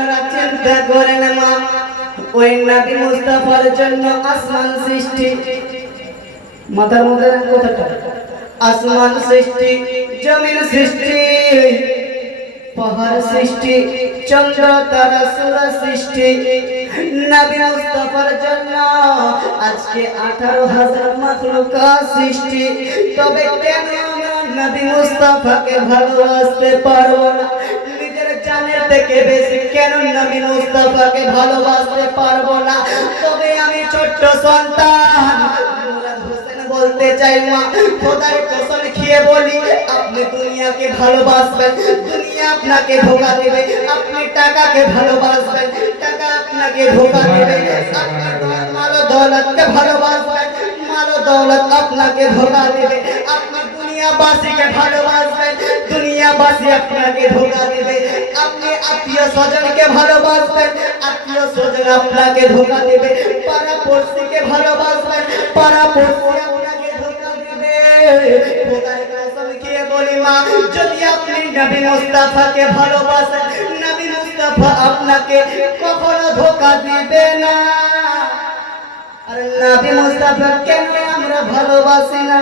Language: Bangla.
আপনারা চিন্তা করেন মা, ওই নবী মুস্তাফার জন্য আসমান সৃষ্টি, মাথার মধ্যে কথাটা, আসমান সৃষ্টি, জমিন সৃষ্টি, পাহাড় সৃষ্টি, চন্দ্র তারা সূরা সৃষ্টি, নবী মুস্তাফার জন্য আজকে 18,000 মাখলুকাত সৃষ্টি। তবে কেন নবী মুস্তাফাকে ভালোবাসতে পারবো না? নিজের জানের থেকে বেশি কেন নবী মুস্তাফাকে ভালোবাসতে পারবো না? তবে আমি ছোট্ট সন্তান বলতে চাই মা, খোদার কসম খেয়ে বলি, আপনি দুনিয়াকে ভালোবাসবেন, দুনিয়া আপনাকে ধোঁকা দেবে। আপনি টাকাকে ভালোবাসবেন, টাকা আপনাকে ধোঁকা দেবে। আপনি মাল দৌলতকে ভালোবাসবেন, মাল দৌলত আপনাকে ধোঁকা দেবে। আপনি দুনিয়াবাসীকে ভালোবাসবেন, দুনিয়াবাসী আপনাকে ধোঁকা দেবে। আপনি আত্মীয় স্বজনকে ভালোবাসবেন, আত্মীয় স্বজন আপনাকে ধোঁকা দেবে। পাড়া পড়শিকে ভালোবাসবেন, পাড়া পড়শি আপনাকে ধোঁকা দেবে। খোদার কসম খেয়ে বলি মা, যদি আপনি নবী মুস্তাফাকে ভালোবাসেন, নবী মুস্তাফা আপনাকে কখনো ধোঁকা দিবে না। আর নবী মুস্তাফা কেন আমরা ভালোবাসি না?